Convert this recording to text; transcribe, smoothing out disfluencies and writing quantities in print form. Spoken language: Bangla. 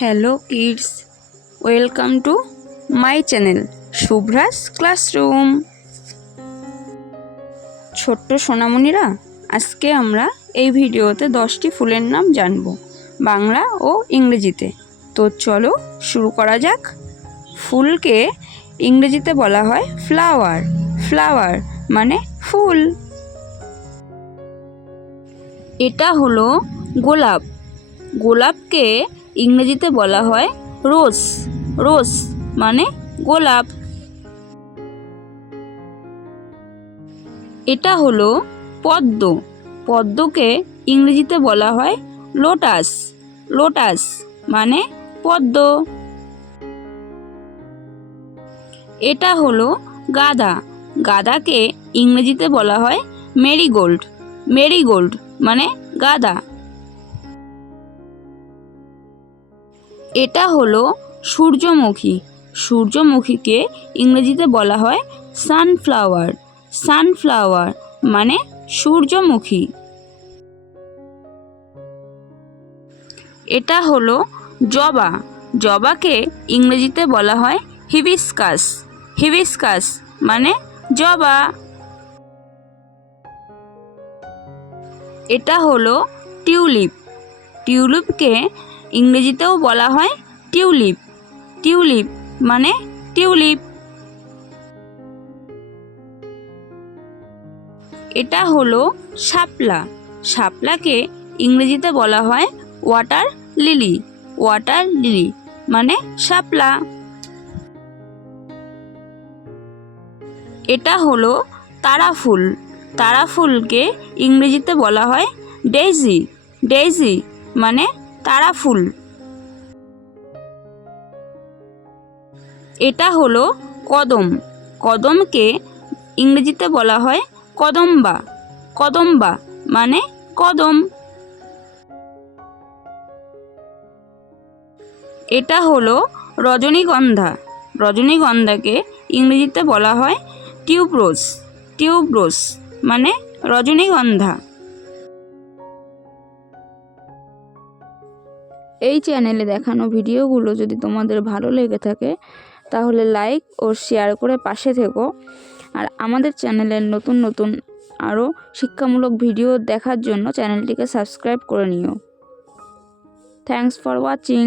Hello kids, welcome to my channel Shubhra's classroom. ছোট্ট সোনামণিরা, আজকে আমরা এই ভিডিওতে 10টি ফুলের নাম জানব, বাংলা ও ইংরেজিতে। তো চলো শুরু করা যাক। ফুলকে ইংরেজিতে বলা হয় ফ্লাওয়ার। ফ্লাওয়ার মানে ফুল। এটা হলো গোলাপ। গোলাপকে ইংরেজিতে বলা হয় রোজ। রোজ মানে গোলাপ। এটা হলো পদ্ম। পদ্মকে ইংরেজিতে বলা হয় লোটাস। লোটাস মানে পদ্ম। এটা হলো গাঁদা। গাঁদাকে ইংরেজিতে বলা হয় মেরিগোল্ড। মেরিগোল্ড মানে গাঁদা। এটা হলো সূর্যমুখী। সূর্যমুখীকে ইংরেজিতে বলা হয় সানফ্লাওয়ার। সানফ্লাওয়ার মানে সূর্যমুখী। এটা হলো জবা। জবাকে ইংরেজিতে বলা হয় হিবিস্কাস। হিবিস্কাস মানে জবা। এটা হলো টিউলিপ। টিউলিপকে ইংরেজিতেও বলা হয় টিউলিপ। টিউলিপ মানে টিউলিপ। এটা হলো শাপলা। শাপলাকে ইংরেজিতে বলা হয় ওয়াটার লিলি। ওয়াটার লিলি মানে শাপলা। এটা হলো তারা ফুল। তারা ফুলকে ইংরেজিতে বলা হয় ডেইজি। ডেইজি মানে তারা ফুল। এটা হলো কদম। কদমকে ইংরেজিতে বলা হয় কদম্বা। কদম্বা মানে কদম। এটা হলো রজনীগন্ধা। রজনীগন্ধাকে ইংরেজিতে বলা হয় টিউবরোজ। টিউবরোজ মানে রজনীগন্ধা। এই চ্যানেলে দেখানো ভিডিওগুলো যদি তোমাদের ভালো লেগে থাকে তাহলে লাইক ও শেয়ার করে পাশে থেকো। আর আমাদের চ্যানেলের নতুন নতুন আরও শিক্ষামূলক ভিডিও দেখার জন্য চ্যানেলটিকে সাবস্ক্রাইব করে নিও। Thanks for watching.